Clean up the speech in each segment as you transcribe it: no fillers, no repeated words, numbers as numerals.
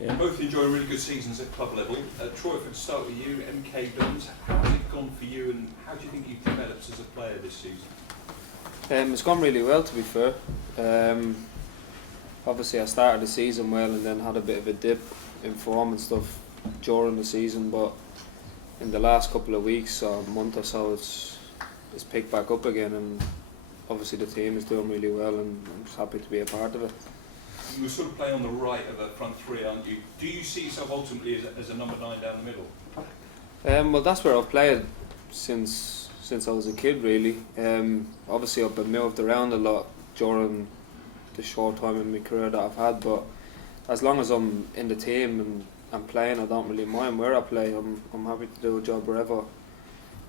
Yeah. Both enjoying really good seasons at club level. Troy, if I could start with you, MK Dons, how has it gone for you and how do you think you've developed as a player this season? It's gone really well, to be fair. Obviously I started the season well and then had a bit of a dip in form and stuff during the season, but in the last couple of weeks or month or so it's picked back up again, and obviously the team is doing really well and I'm just happy to be a part of it. You were sort of playing on the right of a front three, aren't you? Do you see yourself ultimately as a number 9 down the middle? Well, that's where I've played since I was a kid, really. Obviously I've been moved around a lot during the short time in my career that I've had, but as long as I'm in the team and I'm playing, I don't really mind where I play. I'm happy to do a job wherever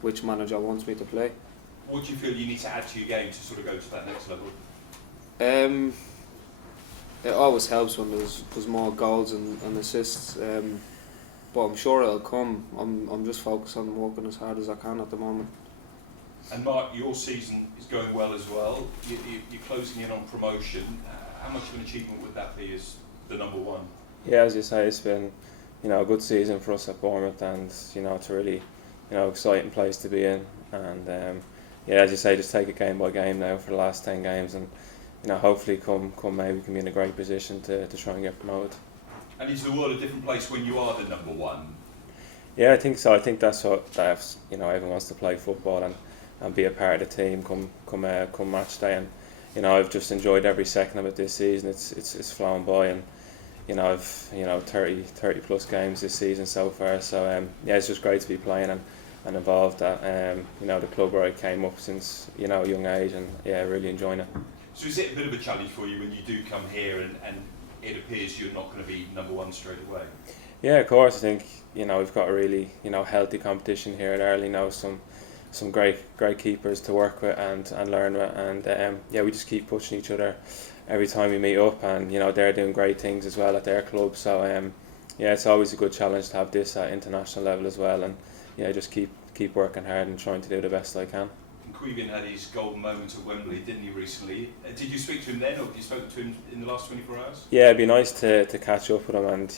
which manager wants me to play. What do you feel you need to add to your game to sort of go to that next level? It always helps when there's more goals and assists, but I'm sure it'll come. I'm just focused on working as hard as I can at the moment. And Mark, your season is going well as well. You're closing in on promotion. How much of an achievement would that be as the number 1? Yeah, as you say, it's been a good season for us at Bournemouth, and it's a really exciting place to be in. And yeah, as you say, just take it game by game now for the last 10 games, and hopefully come maybe we can be in a great position to try and get promoted. And is the world a different place when you are the number 1? Yeah, I think so. I think that's what everyone wants to play football and be a part of the team come match day. And I've just enjoyed every second of it this season. It's flown by, and I've 30 plus games this season so far. So yeah, it's just great to be playing and involved at the club where I came up since a young age, and yeah, really enjoying it. So is it a bit of a challenge for you when you do come here and it appears you're not going to be number 1 straight away? Yeah, of course. I think we've got a really healthy competition here at Early. Some great keepers to work with and learn with, and yeah, we just keep pushing each other every time we meet up, and they're doing great things as well at their club. So yeah, it's always a good challenge to have this at international level as well, and yeah, just keep working hard and trying to do the best I can. Queven had his golden moment at Wembley, didn't he, recently? Did you speak to him then, or have you spoken to him in the last 24 hours? Yeah, it'd be nice to catch up with him and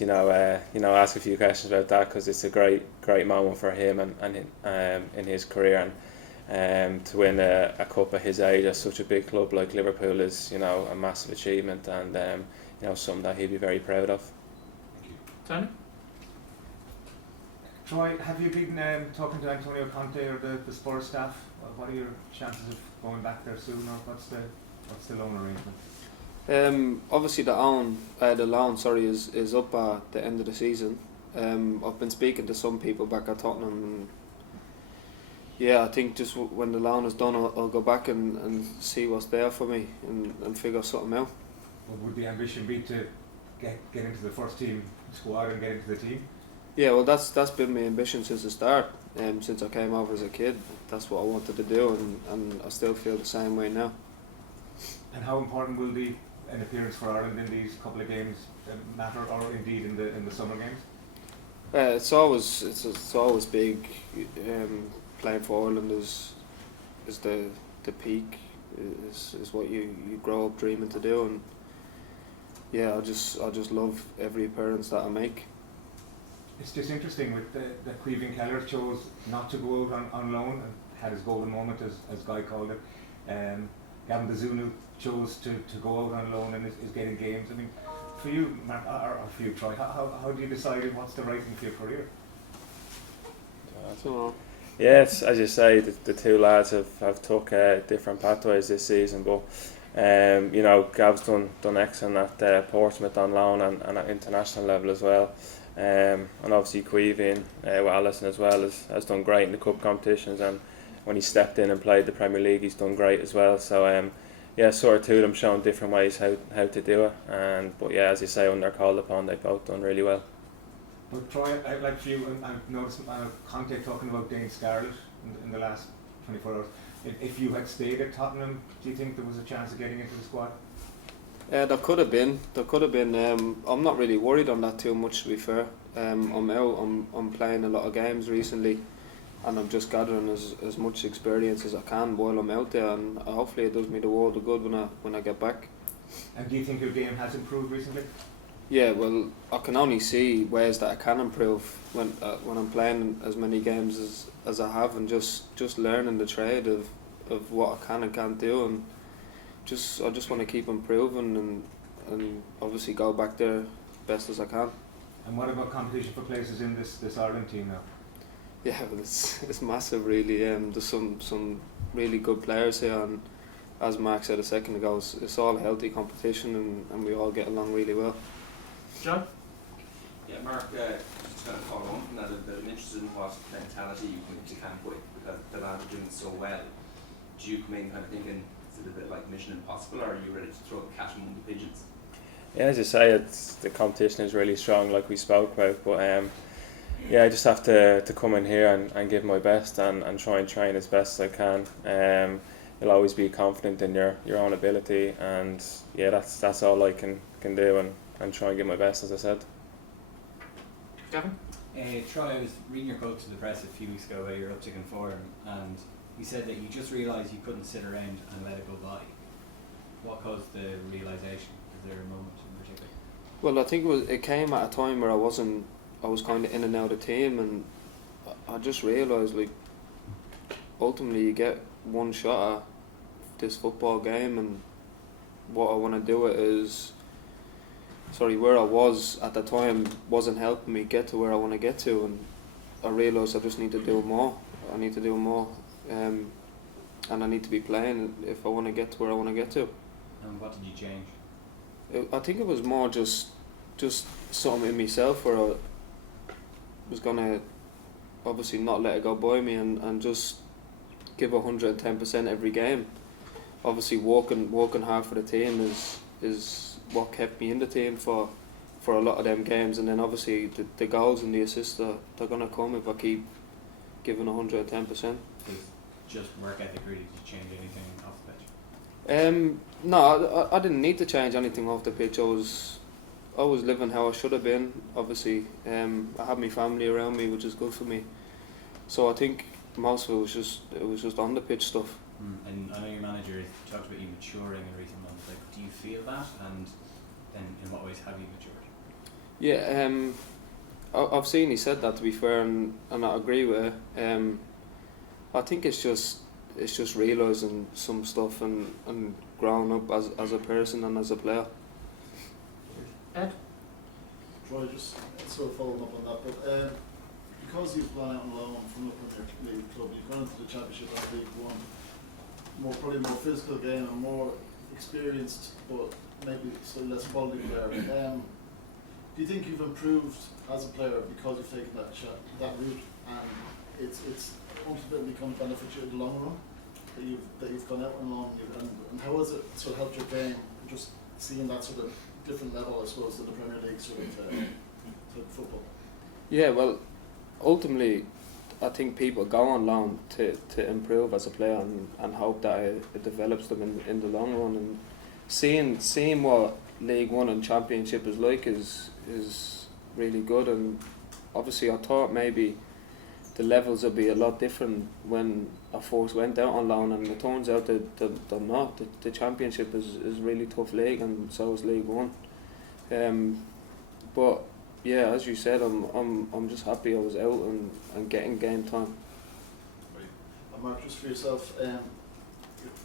ask a few questions about that, because it's a great moment for him and in his career, and to win a cup at his age at such a big club like Liverpool is a massive achievement, and something that he'd be very proud of. Thank you. Tony? Troy, have you been talking to Antonio Conte or the Spurs staff? What are your chances of going back there soon, or what's the loan arrangement? Obviously the loan is up at the end of the season. I've been speaking to some people back at Tottenham, and yeah, I think just when the loan is done I'll go back and see what's there for me and figure something out. What would the ambition be to get into the first team squad and get into the team? Yeah, well that's been my ambition since the start. Since I came over as a kid, that's what I wanted to do, and I still feel the same way now. And how important will an appearance for Ireland in these couple of games matter, or indeed in the summer games? It's always big. Playing for Ireland is the peak. Is what you grow up dreaming to do, and yeah, I just love every appearance that I make. It's just interesting with that Queven Kelleher chose not to go out on loan and had his golden moment, as Guy called it. Gavin Bazunu chose to go out on loan and is getting games. I mean, for you, Mark, or for you, Troy, how do you decide what's the right thing for your career? So, yeah, it's, as you say, the two lads have took different pathways this season, but Gav's done excellent at Portsmouth on loan and at international level as well. And obviously Queven with Allison as well has done great in the cup competitions, and when he stepped in and played the Premier League he's done great as well. So yeah, sort of two of them showing different ways how to do it, but yeah, as you say, when they're called upon they've both done really well. But Troy, I'd like for you, and I've noticed Conte talking about Dane Scarlett in the last 24 hours. If you had stayed at Tottenham, do you think there was a chance of getting into the squad? there could have been. I'm not really worried on that too much, to be fair. I'm playing a lot of games recently, and I'm just gathering as much experience as I can while I'm out there, and hopefully it does me the world of good when I get back. And do you think your game has improved recently? Yeah, well, I can only see ways that I can improve when I'm playing as many games as I have, and just learning the trade of what I can and can't do, and I just want to keep improving and obviously go back there best as I can. And what about competition for places in this Ireland team now? Yeah, well, it's massive really. There's some really good players here, and as Mark said a second ago, it's all healthy competition, and we all get along really well. John? Yeah, Mark, just kind of follow on from that, I'm interested in what mentality you come into camp with, because the lads are doing so well. Do you come in kind of thinking, is it a bit like Mission Impossible, or are you ready to throw the cat among the pigeons? Yeah, as you say, the competition is really strong, like we spoke about. But yeah, I just have to come in here and give my best and try and train as best as I can. You'll always be confident in your own ability, and yeah, that's all I can do and try and give my best, as I said. Gavin? Troy, I was reading your quote to the press a few weeks ago about your uptick in form, and you said that you just realised you couldn't sit around and let it go by. What caused the realisation? Is there a moment in particular? Well, I think it came at a time where I was kind of in and out of the team, and I just realised, like, ultimately you get one shot at this football game, and what I want to do where I was at the time wasn't helping me get to where I want to get to, and I realised I just need to do more. I need to do more, and I need to be playing if I want to get to where I want to get to. And what did you change? I think it was more just something in myself where I was gonna obviously not let it go by me and just give 110% every game. Obviously working hard for the team is what kept me in the team for a lot of them games, and then obviously the goals and the assists they're gonna come if I keep giving 110%. Just work ethic really, did you change anything off the pitch? No, I didn't need to change anything off the pitch. I was living how I should have been. Obviously, I had my family around me, which is good for me. So I think most of it was just on the pitch stuff. And I know your manager talked about you maturing in recent months. Like, do you feel that? And then in what ways have you matured? Yeah, I've seen he said that, to be fair, and I agree with it. I think it's just realising some stuff and growing up as a person and as a player. Ed? Troy, just sort of following up on that, but because you've gone out on loan from the Premier League club, you've gone into the Championship at League One, probably more physical game and more experienced, but maybe slightly less quality player. Do you think you've improved as a player because you've taken that route, and it's ultimately going to benefit you in the long run that you've gone out on loan, and how has it sort of helped your game, just seeing that sort of different level, I suppose, than the Premier League sort of football? Yeah, well, ultimately, I think people go on loan to improve as a player and hope that it develops them in the long run. And seeing what League One and Championship is like is really good. And obviously, I thought maybe the levels would be a lot different when I first went out on loan, and it turns out that they're not. The Championship is a really tough league, and so is League One. But yeah, as you said, I'm just happy I was out and getting game time. Right. And Mark, just for yourself, you're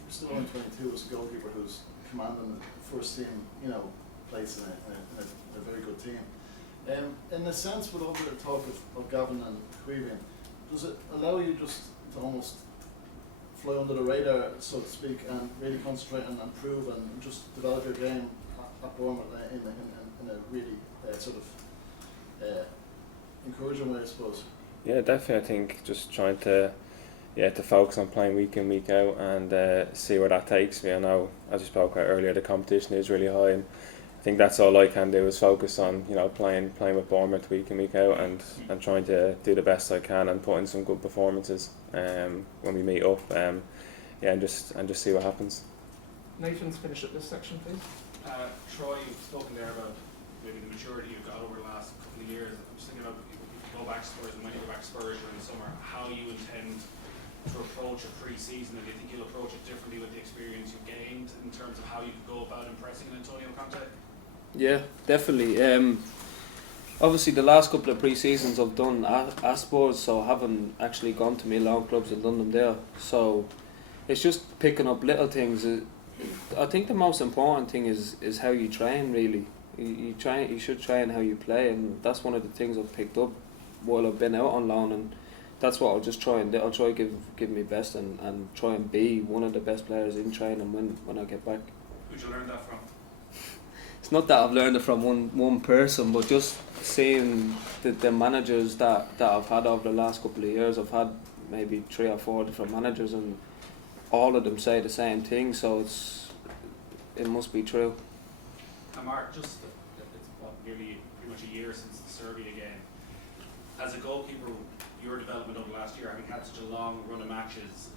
still only 22 as a goalkeeper who's commanding the first team, place in a very good team. In a sense, with all the talk of Gavin and Quevian, does it allow you just to almost fly under the radar, so to speak, and really concentrate and improve and just develop your game at Bournemouth in a really sort of encouraging way, I suppose? Yeah, definitely. I think just trying to focus on playing week in, week out, and see where that takes me. I know, as you spoke about earlier, the competition is really high, and I think that's all I can do is focus on playing with Bournemouth week in, week out, and trying to do the best I can and put in some good performances when we meet up. And just see what happens. Nathan's finish up this section, please. Troy, you've spoken there about maybe the maturity you've got over the last couple of years. I'm just thinking about if you go back to Spurs, and when you go back to Spurs during the summer, how you intend to approach a pre-season, and do you think you'll approach it differently with the experience you've gained in terms of how you could go about impressing Antonio Conte? Yeah, definitely. Obviously, the last couple of pre-seasons I've done at Spurs, so I haven't actually gone to my loan clubs and done them there. So it's just picking up little things. I think the most important thing is how you train. Really, you should train how you play, and that's one of the things I've picked up while I've been out on loan, and that's what I'll just try and do. I'll try to give my best and try and be one of the best players in training when I get back. Who'd you learn that from? It's not that I've learned it from one person, but just seeing the managers that I've had over the last couple of years. I've had maybe 3 or 4 different managers, and all of them say the same thing, so it must be true. And Mark, just it's nearly pretty much a year since the Serbia game. As a goalkeeper, your development over the last year, having had such a long run of matches,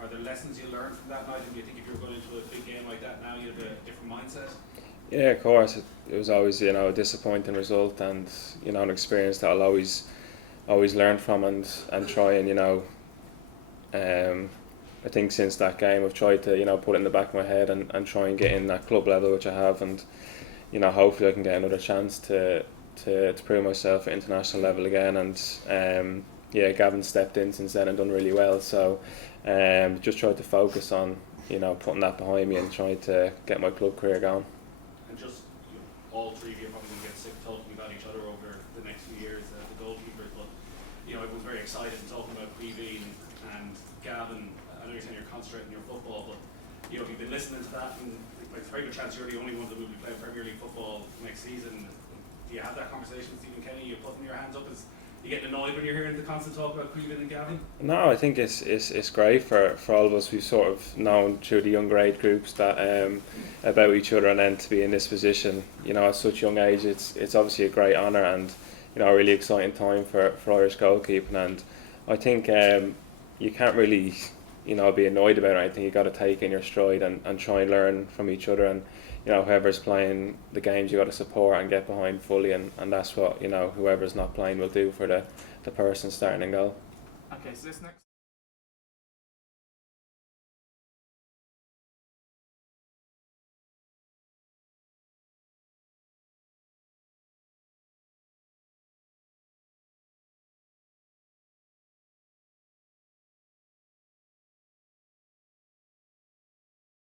are there lessons you learned from that night? And do you think if you were going into a big game like that now, you have a different mindset? Yeah, of course. It was always, you know, a disappointing result, and you know, an experience that I'll always learn from and try and, you know, I think since that game I've tried to, you know, put it in the back of my head and try and get in that club level, which I have, and you know, hopefully I can get another chance to prove myself at international level again. And yeah, Gavin stepped in since then and done really well, so just tried to focus on, you know, putting that behind me and trying to get my club career going. And just, you know, all three of you are probably going to get sick of talking about each other over the next few years as the goalkeepers, but you know, everyone's very excited and talking about PV and Gavin. I know you're saying you're concentrating on your football, but you know, if you've been listening to that, and it's a very good chance you're the only one that will be playing Premier League football next season. Do you have that conversation with Stephen Kenny? You're putting your hands up? Is you getting annoyed when you're hearing the constant talk about Creevin and Gavin? No, I think it's great for all of us. We've sort of known through the younger age groups that about each other, and then to be in this position, you know, at such young age, it's obviously a great honour and, you know, a really exciting time for Irish goalkeeping. And I think you can't really, you know, be annoyed about it. I think you got to take in your stride and try and learn from each other, and you know, whoever's playing the games you got to support and get behind fully, and that's what, you know, whoever's not playing will do for the person starting and goal. Okay, so this next